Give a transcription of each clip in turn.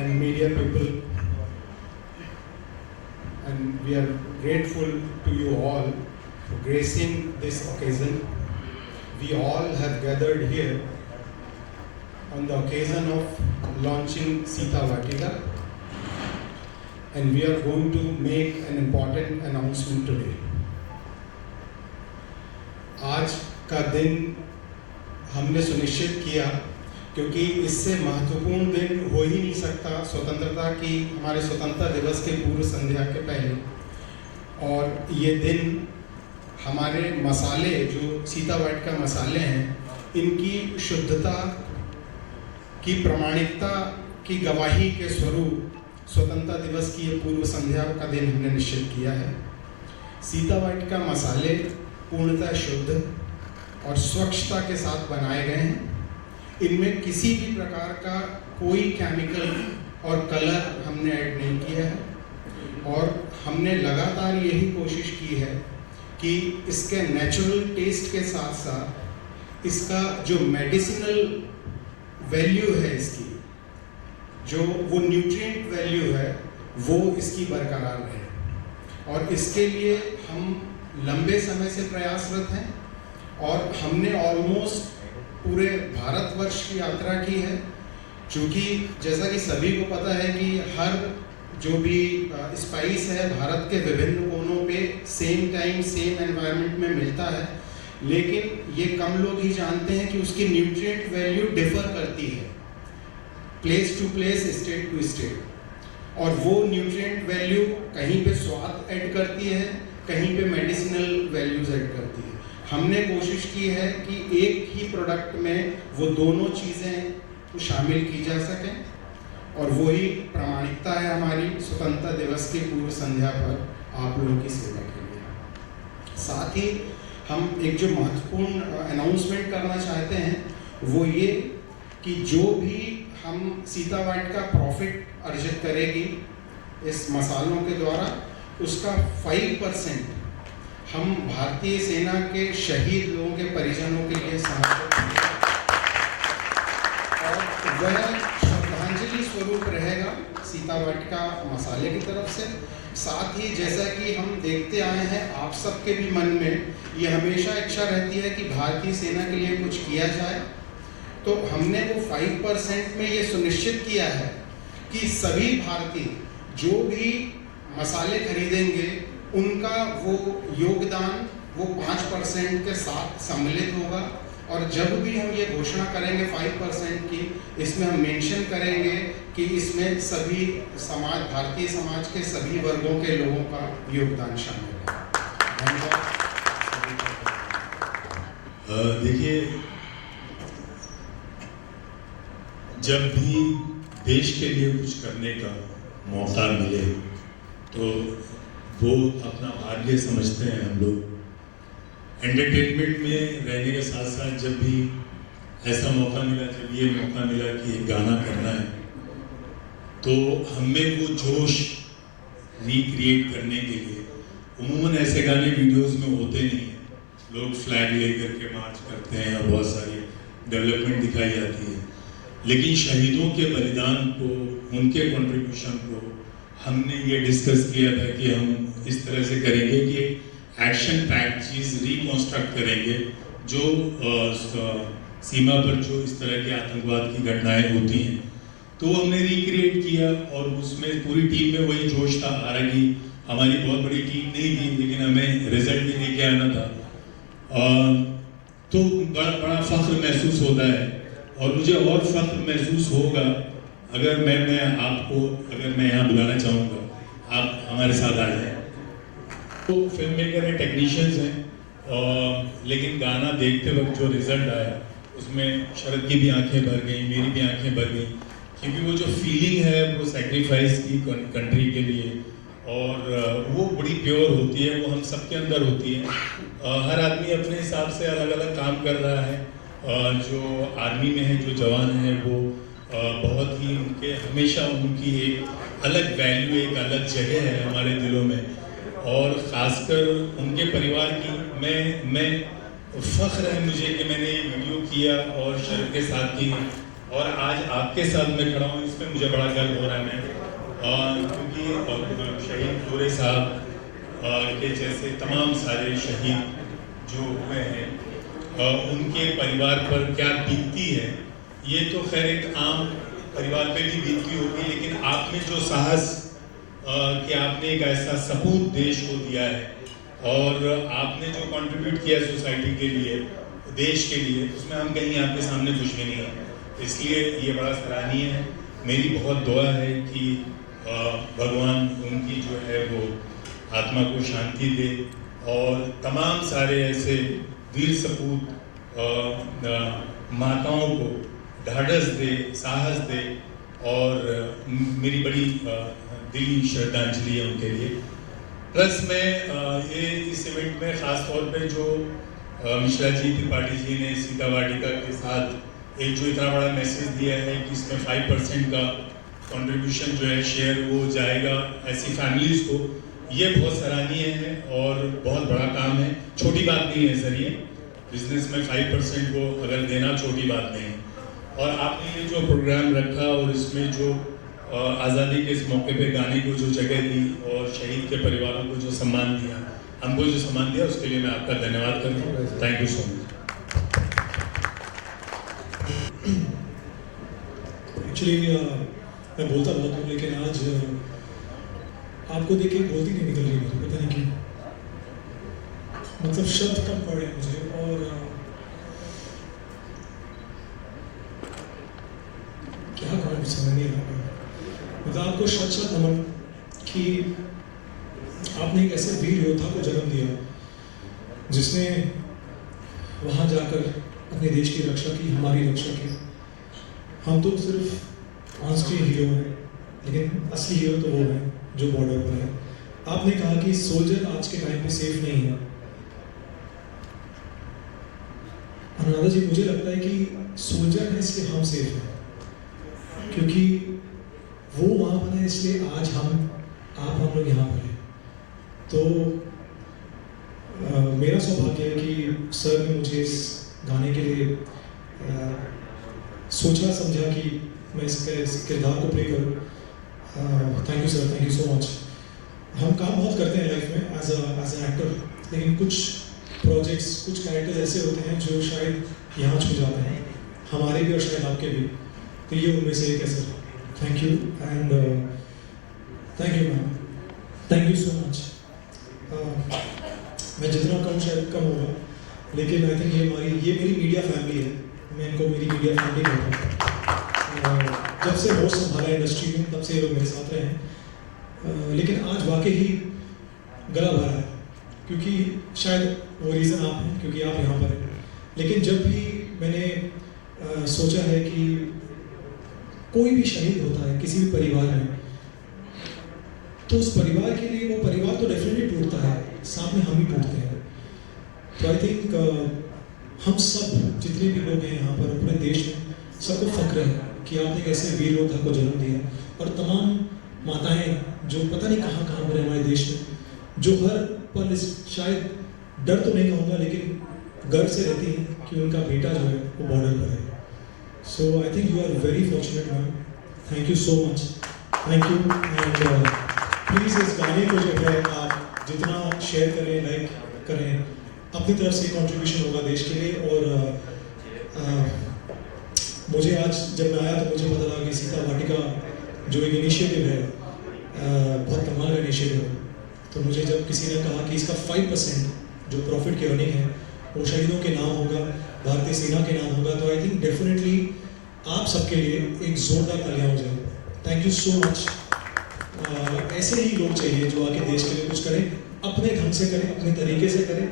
and media people, and we are grateful to you all for gracing this occasion. We all have gathered here on the occasion of launching Sita Vatika, and we are going to make an important announcement today. आज का दिन हमने सुनिश्चित किया क्योंकि इससे महत्वपूर्ण दिन हो ही नहीं सकता स्वतंत्रता की, हमारे स्वतंत्रता दिवस के पूर्व संध्या के पहले। और ये दिन हमारे मसाले जो सीता वाटिका मसाले हैं, इनकी शुद्धता की प्रामाणिकता की गवाही के स्वरूप स्वतंत्रता दिवस की ये पूर्व संध्या का दिन हमने निश्चित किया है। सीता वाटिका मसाले पूर्णतः शुद्ध और स्वच्छता के साथ बनाए गए हैं। इनमें किसी भी प्रकार का कोई केमिकल और कलर हमने ऐड नहीं किया है, और हमने लगातार यही कोशिश की है कि इसके नेचुरल टेस्ट के साथ साथ इसका जो मेडिसिनल वैल्यू है, इसकी जो वो न्यूट्रिएंट वैल्यू है, वो इसकी बरकरार रहे। और इसके लिए हम लंबे समय से प्रयासरत हैं और हमने ऑलमोस्ट पूरे भारतवर्ष की यात्रा की है। क्योंकि जैसा कि सभी को पता है कि हर जो भी स्पाइस है भारत के विभिन्न कोनों पे सेम टाइम सेम एनवायरनमेंट में मिलता है, लेकिन ये कम लोग ही जानते हैं कि उसकी न्यूट्रिएंट वैल्यू डिफर करती है place to place, state to state. और वो न्यूट्रिएंट वैल्यू कहीं पे स्वाद ऐड करती है, कहीं पे मेडिसिनल वैल्यूज ऐड करती है। हमने कोशिश की है कि एक ही प्रोडक्ट में वो दोनों चीज़ें शामिल की जा सकें, और वही प्रामाणिकता है हमारी स्वतंत्रता दिवस की पूर्व संध्या पर आप लोगों की सेवा के लिए। साथ ही हम एक जो महत्वपूर्ण अनाउंसमेंट करना चाहते हैं वो ये कि जो भी हम सीता वाटिका प्रॉफिट अर्जित करेगी इस मसालों के द्वारा, उसका 5% हम भारतीय सेना के शहीद लोगों के परिजनों के लिए समर्पित करेंगे, और वह श्रद्धांजलि स्वरूप रहेगा सीता वाटिका मसाले की तरफ से। साथ ही जैसा कि हम देखते आए हैं, आप सबके भी मन में ये हमेशा इच्छा रहती है कि भारतीय सेना के लिए कुछ किया जाए, तो हमने वो 5% में ये सुनिश्चित किया है कि सभी भारतीय जो भी मसाले खरीदेंगे उनका वो योगदान वो 5% के साथ सम्मिलित होगा। और जब भी हम ये घोषणा करेंगे 5% की, इसमें हम मेंशन करेंगे कि इसमें सभी समाज, भारतीय समाज के सभी वर्गों के लोगों का योगदान शामिल है। धन्यवाद। देखिए, जब भी देश के लिए कुछ करने का मौका मिले तो वो अपना भाग्य समझते हैं हम लोग। एंटरटेनमेंट में रहने के साथ साथ जब भी ऐसा मौका मिला, जब ये मौका मिला कि एक गाना करना है, तो हमें वो जोश रिक्रिएट करने के लिए, उम्मूमन ऐसे गाने वीडियोस में होते नहीं हैं, लोग फ्लैग लेकर के मार्च करते हैं और बहुत सारी डेवलपमेंट दिखाई जाती है, लेकिन शहीदों के बलिदान को, उनके कंट्रीब्यूशन को हमने ये डिस्कस किया था कि हम इस तरह से करेंगे कि एक्शन पैक चीज़ रिकॉन्स्ट्रक्ट करेंगे, जो सीमा पर जो इस तरह के आतंकवाद की घटनाएं होती हैं, तो हमने रिक्रिएट किया। और उसमें पूरी टीम में वही जोश था। हालांकि हमारी बहुत बड़ी टीम नहीं थी, लेकिन हमें रिजल्ट भी लेके आना था, तो बड़ा फख्र महसूस होता है। और मुझे और फख्र महसूस होगा अगर मैं यहाँ बुलाना चाहूँगा, आप हमारे साथ आ जाएं। तो फिल्म मेकर हैं, टेक्नीशियंस हैं, लेकिन गाना देखते वक्त जो रिजल्ट आया उसमें शरद की भी आंखें भर गई, मेरी भी आंखें भर गई, क्योंकि वो जो फीलिंग है वो सेक्रीफाइस की कंट्री के लिए, और वो बड़ी प्योर होती है, वो हम सबके अंदर होती है। हर आदमी अपने हिसाब से अलग अलग काम कर रहा है। जो आर्मी में है, जो जवान हैं, वो बहुत ही हमेशा उनकी एक अलग वैल्यू, एक अलग जगह है हमारे दिलों में, और ख़ासकर उनके परिवार की मैं फ़ख्र है मुझे कि मैंने ये वीडियो किया और शरद के साथ की और आज आपके साथ मैं खड़ा हूँ, इसमें मुझे बड़ा गर्व हो रहा है। मैं क्योंकि शहीद गोरे साहब के जैसे तमाम सारे शहीद जो हुए हैं, उनके परिवार पर क्या बीतती है, ये तो खैर एक आम परिवार पे भी बीतती होगी, लेकिन आपने जो साहस कि आपने एक ऐसा सपूत देश को दिया है और आपने जो कंट्रीब्यूट किया सोसाइटी के लिए, देश के लिए, उसमें हम कहीं आपके सामने कुछ भी नहीं है, इसलिए ये बड़ा सराहनीय है। मेरी बहुत दुआ है कि भगवान उनकी जो है वो आत्मा को शांति दे और तमाम सारे ऐसे वीर सपूत माताओं को ढाढ़स दे, साहस दे, और मेरी बड़ी दिली श्रद्धांजलि है उनके लिए। प्लस मैं ये इस इवेंट में ख़ास तौर पे जो मिश्रा जी, त्रिपाठी जी ने सीता वाटिका के साथ एक जो इतना बड़ा मैसेज दिया है कि इसमें 5% का कंट्रीब्यूशन जो है शेयर वो जाएगा ऐसी फैमिलीज़ को, ये बहुत सराहनीय है और बहुत बड़ा काम है। छोटी बात नहीं है सर, ये बिजनेस में 5% को अगर देना छोटी बात नहीं है। और आपने ये जो प्रोग्राम रखा और इसमें जो आज़ादी के इस मौके पे गाने को जो जगह दी और शहीद के परिवारों को जो सम्मान दिया, हमको जो सम्मान दिया, उसके लिए मैं आपका धन्यवाद करता हूँ। Thank you so much. Actually मैं बोलता बहुत हूँ, लेकिन आज आपको देख के बोलती नहीं निकल रही मुझे, पता नहीं क्यों, मतलब शब्द कम पड़े मुझे। और क्या कहूँ समझ नहीं आ रहा, मतलब आपको शत शत नमन कि आपने एक ऐसे वीर योद्धा को जन्म दिया जिसने वहाँ जाकर अपने देश की रक्षा की, हमारी रक्षा की। हम तो सिर्फ ऑन स्क्रीन हीरो हैं, लेकिन असली हीरो तो वो है जो बॉर्डर पर है। आपने कहा कि सोल्जर आज के टाइम पे सेफ नहीं है। अनुराधा जी, मुझे लगता है कि सोल्जर है इसलिए हम सेफ हैं, क्योंकि वो वहाँ पर है इसलिए आज हम लोग यहाँ पर हैं। तो मेरा सौभाग्य है कि सर ने मुझे इस गाने के लिए सोचा समझा कि मैं इस किरदार को प्ले करूँ। Thank you sir, thank you so much. हम काम बहुत करते हैं लाइफ में एज एन एक्टर, लेकिन कुछ प्रोजेक्ट्स, कुछ कैरेक्टर्स ऐसे होते हैं जो शायद यहाँ छू जाते हैं, हमारे भी और शायद आपके भी। तो ये उनमें से एक है sir. Thank you and thank you ma'am, thank you so much. मैं जितना कहूँ शायद कम होगा, लेकिन आई थिंक ये मेरी मीडिया फैमिली है। मैं इनको मेरी मीडिया फैमिली कहता हूँ। जब से होस्ट संभाला इंडस्ट्री में, तब से ये लोग मेरे साथ रहे हैं। लेकिन आज वाकई ही गला भरा है, क्योंकि शायद वो रीज़न आप हैं, क्योंकि आप यहाँ पर हैं। लेकिन जब भी मैंने सोचा है कि कोई भी शहीद होता है किसी भी परिवार में, तो उस परिवार के लिए वो परिवार तो डेफिनेटली टूटता है, साथ में हम ही टूटते हैं। तो आई थिंक हम सब जितने भी लोग हैं यहाँ पर पूरे देश में, सबको फक्र है कि आपने कैसे वीर योद्धा को जन्म दिया। और तमाम माताएं जो पता नहीं कहाँ कहाँ पर हमारे देश में, जो हर पल शायद डर तो नहीं कहूँगा, लेकिन गर्व से रहती हैं कि उनका बेटा जो है वो बॉर्डर पर है। So I think you are very fortunate ma'am, thank you so much, thank you. And please इस गाने को जो है आप जितना शेयर करें, लाइक करें, अपनी तरफ से कंट्रीब्यूशन होगा देश के लिए। और मुझे आज जब मैं आया तो मुझे पता लगा कि सीता वाटिका जो एक इनिशिएटिव है, बहुत कमाल का इनिशिएटिव है। तो मुझे जब किसी ने कहा कि इसका 5% जो प्रॉफिट की अर्निंग है वो शहीदों के नाम होगा, भारतीय सेना के नाम होगा, तो आई थिंक डेफिनेटली आप सबके लिए एक जोरदार तालियां हो जाए। Thank you so much. ऐसे ही लोग चाहिए जो आके देश के लिए कुछ करें, अपने ढंग से करें, अपने तरीके से करें।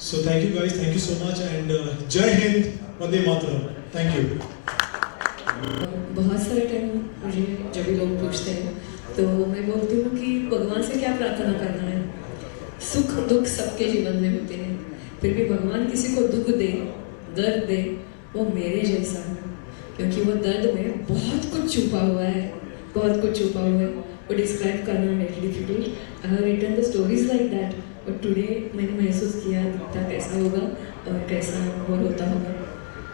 So thank you guys, thank you so much and जय हिंद, वंदे मातरम। Thank you. बहुत सारे टाइम मुझे जब भी लोग पूछते हैं तो मैं बोलती हूँ कि भगवान से क्या प्रार्थना करना है। सुख दुख सबके जीवन में होते हैं, फिर भी भगवान किसी को दुख दे, दर्द दे, वो मेरे जैसा है, क्योंकि वो दर्द में बहुत कुछ छुपा हुआ है, बहुत कुछ छुपा हुआ है। वो डिस्क्राइब करना very difficult. I have written the stories like that, but today मैंने महसूस किया दिखता कैसा होगा और कैसा और होता होगा।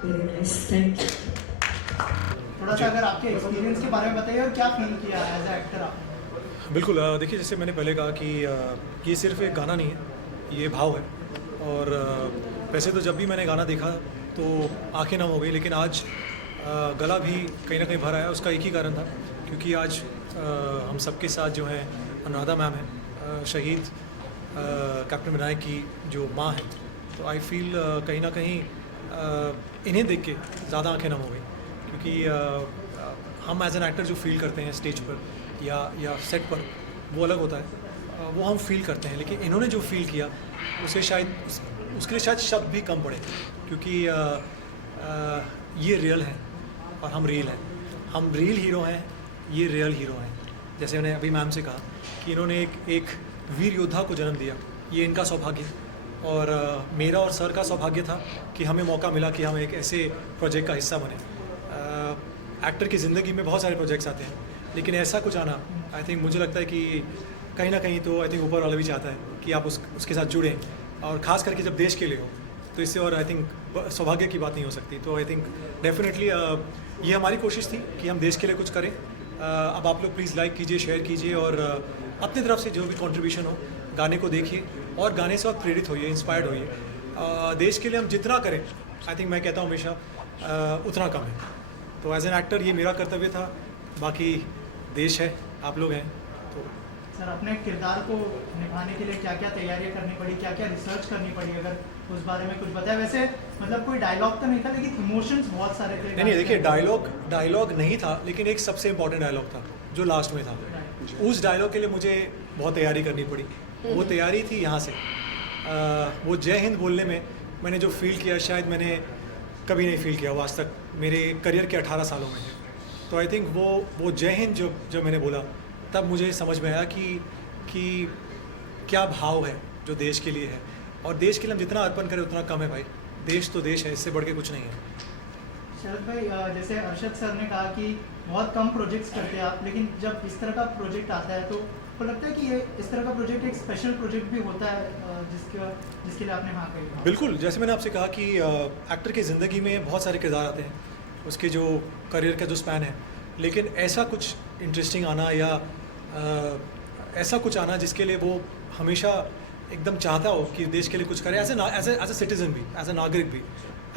Very nice, thank you. थोड़ा सा अगर आपके एक्सपीरियंस के बारे में बताइए और क्या फील किया एज ए एक्टर आपने? बिल्कुल, देखिए जैसे मैंने पहले कहा कि ये सिर्फ एक गाना नहीं है, ये भाव है। और वैसे तो जब भी मैंने गाना देखा तो आंखें नम हो गई, लेकिन आज गला भी कहीं ना कहीं भर आया। उसका एक ही कारण था, क्योंकि आज हम सबके साथ जो है अनुराधा मैम है, शहीद कैप्टन विनायक की जो माँ है। तो आई फील कहीं ना कहीं इन्हें देख के ज़्यादा आंखें नम हो गई, क्योंकि हम एज एन एक्टर जो फील करते हैं स्टेज पर या सेट पर, वो अलग होता है, वो हम फील करते हैं। लेकिन इन्होंने जो फील किया उसे शायद उसके लिए शायद शब्द भी कम पड़े, क्योंकि ये रियल है और हम रियल हैं। हम रियल हीरो हैं, ये रियल हीरो हैं। जैसे मैंने अभी मैम से कहा कि इन्होंने एक वीर योद्धा को जन्म दिया, ये इनका सौभाग्य। और मेरा और सर का सौभाग्य था कि हमें मौका मिला कि हम एक ऐसे प्रोजेक्ट का हिस्सा बने। एक्टर की ज़िंदगी में बहुत सारे प्रोजेक्ट्स आते हैं, लेकिन ऐसा कुछ आना, आई थिंक मुझे लगता है कि कहीं ना कहीं तो आई थिंक ऊपर वाला भी चाहता है कि आप उसके साथ जुड़ें, और ख़ास करके जब देश के लिए हो, तो इससे और आई थिंक सौभाग्य की बात नहीं हो सकती। तो आई थिंक डेफिनेटली ये हमारी कोशिश थी कि हम देश के लिए कुछ करें। अब आप लोग प्लीज़ लाइक कीजिए, शेयर कीजिए, और अपनी तरफ से जो भी कंट्रीब्यूशन हो, गाने को देखिए और गाने से आप प्रेरित होइए, इंस्पायर्ड होइए। देश के लिए हम जितना करें, आई थिंक मैं कहता हूँ हमेशा उतना कम है। तो एज एन एक्टर ये मेरा कर्तव्य था, बाकी देश है, आप लोग हैं। तो सर, अपने किरदार को निभाने के लिए क्या क्या तैयारियां करनी पड़ी, क्या क्या रिसर्च करनी पड़ी, अगर उस बारे में कुछ बताया। वैसे मतलब कोई डायलॉग तो नहीं था, लेकिन इमोशंस बहुत सारे थे। नहीं, देखिए डायलॉग नहीं था, लेकिन एक सबसे इम्पोर्टेंट डायलॉग था जो लास्ट में था। उस डायलॉग के लिए मुझे बहुत तैयारी करनी पड़ी। वो तैयारी थी यहाँ से, वो जय हिंद बोलने में मैंने जो फील किया, शायद मैंने कभी नहीं फील किया वो आज तक मेरे करियर के 18 सालों में। तो आई थिंक वो जय हिंद जो मैंने बोला, तब मुझे समझ में आया कि क्या भाव है जो देश के लिए है, और देश के लिए हम जितना अर्पण करें उतना कम है भाई। देश तो देश है, इससे बढ़ के कुछ नहीं है। शरद भाई, जैसे अर्शद सर ने कहा कि बहुत कम प्रोजेक्ट्स करते हैं आप, लेकिन जब इस तरह का प्रोजेक्ट आता है तो लगता है कि ये इस तरह का प्रोजेक्ट एक स्पेशल प्रोजेक्ट भी होता है, जिसके लिए आपने हाँ कही। बिल्कुल, जैसे मैंने आपसे कहा कि एक्टर की ज़िंदगी में बहुत सारे किरदार आते हैं, उसके जो करियर का जो स्पैन है, लेकिन ऐसा कुछ इंटरेस्टिंग आना या ऐसा कुछ आना जिसके लिए वो हमेशा एकदम चाहता हो कि देश के लिए कुछ करे, एज ए सिटीज़न भी, एज ए नागरिक भी।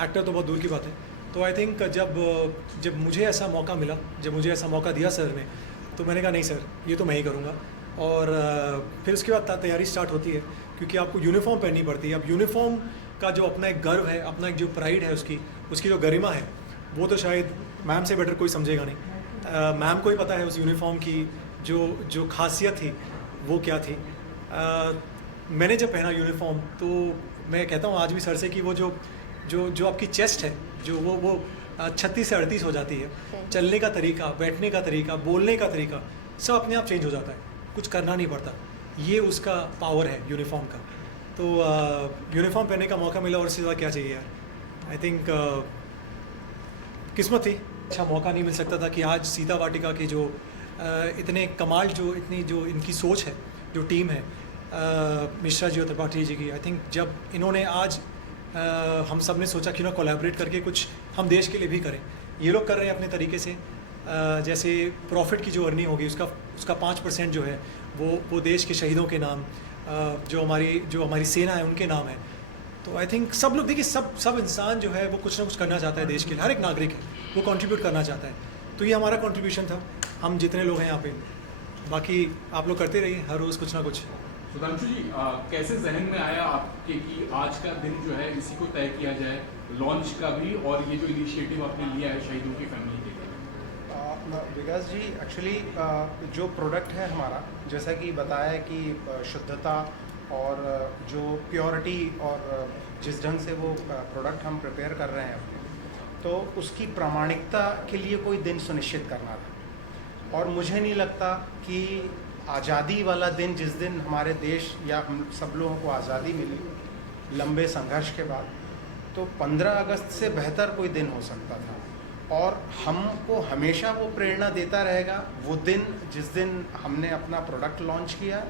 एक्टर तो बहुत दूर की बात है। तो आई थिंक जब मुझे ऐसा मौका मिला, जब मुझे ऐसा मौका दिया सर ने, तो मैंने कहा नहीं सर, ये तो मैं ही करूँगा। और फिर उसके बाद तैयारी स्टार्ट होती है, क्योंकि आपको यूनिफॉर्म पहननी पड़ती है। अब यूनिफॉर्म का जो अपना एक गर्व है, अपना एक जो प्राइड है, उसकी जो गरिमा है, वो तो शायद मैम से बेटर कोई समझेगा नहीं। मैम को ही पता है उस यूनिफॉर्म की जो खासियत थी वो क्या थी। मैंने जब पहना यूनिफॉर्म, तो मैं कहता हूँ आज भी सर से कि वो जो आपकी चेस्ट है, जो वो 36 से 38 हो जाती है। चलने का तरीका, बैठने का तरीका, बोलने का तरीका, सब अपने आप चेंज हो जाता है, कुछ करना नहीं पड़ता। ये उसका पावर है यूनिफॉर्म का। तो यूनिफॉर्म पहनने का मौका मिला, और इससे ज़्यादा क्या चाहिए यार। आई थिंक किस्मत थी, अच्छा मौका नहीं मिल सकता था कि आज सीता वाटिका के जो इतने कमाल, इतनी जो इनकी सोच है, जो टीम है मिश्रा जी और त्रिपाठी जी की, आई थिंक जब इन्होंने आज हम सब ने सोचा कि ना कोलैबोरेट करके कुछ हम देश के लिए भी करें। ये लोग कर रहे हैं अपने तरीके से। जैसे प्रॉफिट की जो अर्निंग होगी, उसका 5% जो है वो देश के शहीदों के नाम, जो हमारी सेना है उनके नाम है। तो आई थिंक सब लोग, देखिए सब इंसान जो है वो कुछ ना कुछ करना चाहता है देश के लिए। हर एक नागरिक है, वो कंट्रीब्यूट करना चाहता है। तो ये हमारा कंट्रीब्यूशन था, हम जितने लोग हैं यहाँ पे। बाकी आप लोग करते रहिए हर रोज़ कुछ ना कुछ। सुधांशु जी, कैसे जहन में आया आपके कि आज का दिन जो है इसी को तय किया जाए, लॉन्च का भी, और ये जो इनिशिएटिव आपने लिया है शहीदों की फैमिली के लिए? विकास जी, एक्चुअली जो प्रोडक्ट है हमारा, जैसा कि बताया है कि शुद्धता और जो प्योरिटी और जिस ढंग से वो प्रोडक्ट हम प्रिपेयर कर रहे हैं अपने, तो उसकी प्रामाणिकता के लिए कोई दिन सुनिश्चित करना था। और मुझे नहीं लगता कि आज़ादी वाला दिन, जिस दिन हमारे देश या हम सब लोगों को आज़ादी मिली लंबे संघर्ष के बाद, तो 15 अगस्त से बेहतर कोई दिन हो सकता था। और हमको हमेशा वो प्रेरणा देता रहेगा वो दिन, जिस दिन हमने अपना प्रोडक्ट लॉन्च किया,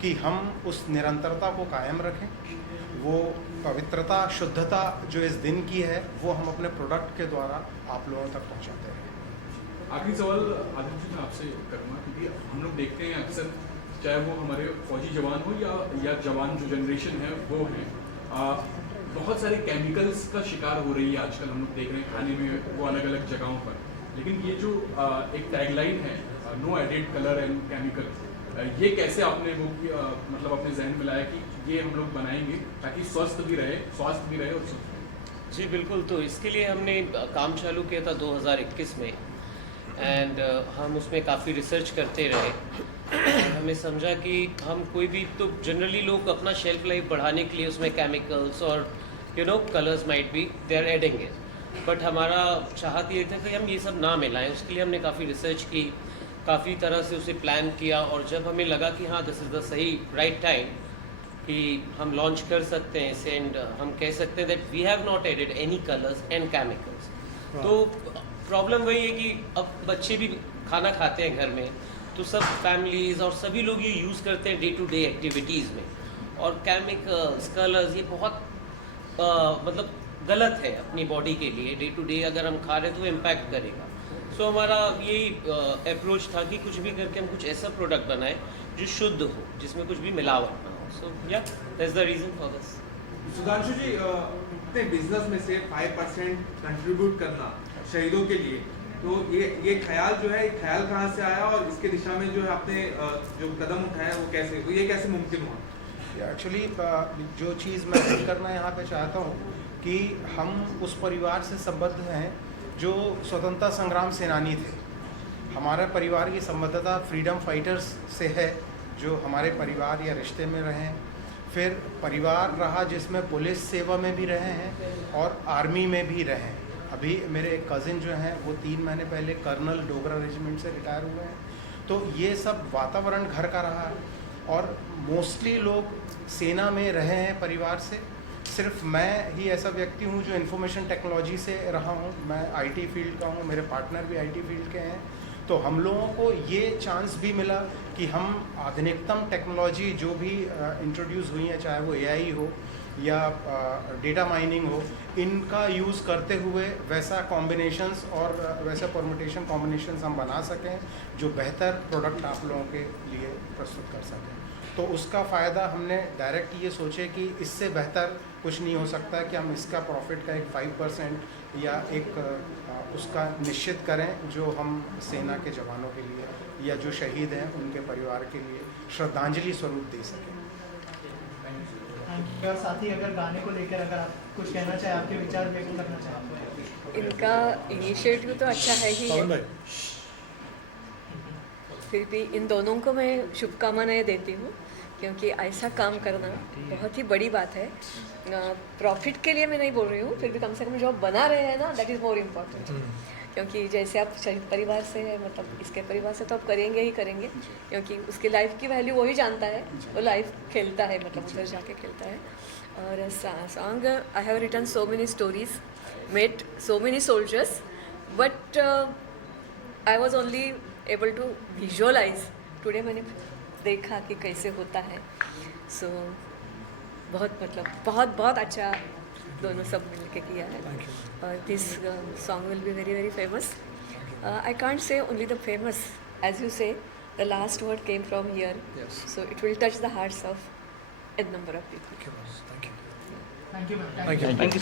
कि हम उस निरंतरता को कायम रखें। वो पवित्रता, शुद्धता जो इस दिन की है, वो हम अपने प्रोडक्ट के द्वारा आप लोगों तक पहुंचाते हैं। आखिरी सवाल आदित्य जी मैं आपसे करूँगा, क्योंकि हम लोग देखते हैं अक्सर, चाहे वो हमारे फौजी जवान हो या जवान जो जनरेशन है वो है, बहुत सारे केमिकल्स का शिकार हो रही है आजकल। हम लोग देख रहे हैं खाने में वो अलग अलग जगहों पर। लेकिन ये जो एक टैगलाइन है, no added colour and chemical, ये कैसे आपने वो मतलब अपने जहन में लाया कि ये हम लोग बनाएंगे ताकि स्वास्थ्य भी रहे और सुख रहे? जी बिल्कुल, तो इसके लिए हमने काम चालू किया था 2021 में एंड हम उसमें काफ़ी रिसर्च करते रहे। हमें समझा कि हम कोई भी, तो जनरली लोग अपना शेल्फ लाइफ बढ़ाने के लिए उसमें केमिकल्स और colours might be they are adding it, but हमारा चाहत ये था कि हम ये सब ना मिलाएं। उसके लिए हमने काफ़ी रिसर्च की, काफ़ी तरह से उसे प्लान किया, और जब हमें लगा कि हाँ दिस इज़ द सही राइट टाइम कि हम लॉन्च कर सकते हैं इसे, एंड हम कह सकते हैं that we have not added any colours and chemicals. तो प्रॉब्लम वही है कि अब बच्चे भी खाना खाते हैं घर में, तो सब फैमिलीज़ और सभी लोग ये यूज़ करते हैं डे टू डे एक्टिविटीज़ में, और केमिकल्स कलर्स ये बहुत मतलब गलत है अपनी बॉडी के लिए। डे टू डे अगर हम खा रहे हैं तो इम्पैक्ट करेगा। सो हमारा यही अप्रोच था कि कुछ भी करके हम कुछ ऐसा प्रोडक्ट बनाएं जो शुद्ध हो, जिसमें कुछ भी मिलावट ना हो। So yeah that's the reason for this. Sudhanshu ji, अपने बिजनेस में से 5% कंट्रीब्यूट करना शहीदों के लिए, तो ये ख्याल जो है, ये ख्याल कहाँ से आया, और इसके दिशा में जो है आपने जो कदम उठाया वो कैसे मुमकिन हुआ? एक्चुअली जो चीज़ मैं ऐड करना यहाँ पे चाहता हूँ कि हम उस परिवार से संबद्ध हैं जो स्वतंत्रता संग्राम सेनानी थे। हमारे परिवार की संबद्धता फ्रीडम फाइटर्स से है, जो हमारे परिवार या रिश्ते में रहे हैं। फिर परिवार रहा जिसमें पुलिस सेवा में भी रहे हैं और आर्मी में भी रहे हैं। अभी मेरे एक कज़िन जो हैं वो 3 महीने पहले कर्नल डोगरा रेजिमेंट से रिटायर हुए हैं। तो ये सब वातावरण घर का रहा है, और मोस्टली लोग सेना में रहे हैं परिवार से। सिर्फ मैं ही ऐसा व्यक्ति हूँ जो इन्फॉर्मेशन टेक्नोलॉजी से रहा हूँ। मैं आईटी फील्ड का हूँ, मेरे पार्टनर भी आईटी फील्ड के हैं। तो हम लोगों को ये चांस भी मिला कि हम आधुनिकतम टेक्नोलॉजी जो भी इंट्रोड्यूस हुई है, चाहे वो एआई हो या डेटा माइनिंग हो, इनका यूज़ करते हुए वैसा कॉम्बिनेशंस और वैसा परमुटेशन कॉम्बिनेशंस हम बना सकें जो बेहतर प्रोडक्ट आप लोगों के लिए प्रस्तुत कर सकें। तो उसका फ़ायदा हमने डायरेक्ट ये सोचे कि इससे बेहतर कुछ नहीं हो सकता कि हम इसका प्रॉफिट का एक 5% या एक उसका निश्चित करें, जो हम सेना के जवानों के लिए या जो शहीद हैं उनके परिवार के लिए श्रद्धांजलि स्वरूप दे सकें। और साथ ही अगर गाने को लेकर अगर आप कुछ कहना चाहें, आपके विचार व्यक्त करना चाहें। इनका इनिशिएटिव तो अच्छा है ही है, फिर भी इन दोनों को मैं शुभकामनाएं देती हूँ, क्योंकि ऐसा काम करना बहुत ही बड़ी बात है। प्रॉफिट के लिए मैं नहीं बोल रही हूँ, फिर भी कम से कम जो आप बना रहे हैं ना, दैट इज़ मोर इम्पॉर्टेंट। क्योंकि जैसे आप शहीद परिवार से है, मतलब इसके परिवार से तो आप करेंगे ही करेंगे, क्योंकि उसकी लाइफ की वैल्यू वही जानता है, वो लाइफ खेलता है, मतलब उधर जाके खेलता है। और song, I have written so many stories, met so many soldiers, but I was only able to visualise. Today मैंने देखा कि कैसे होता है। सो बहुत मतलब बहुत अच्छा दोनों सब मिल के किया है। और this song will be very very famous. I can't say only the famous, as you say the last word came from here, so it will touch the hearts of a number of people. Thank you.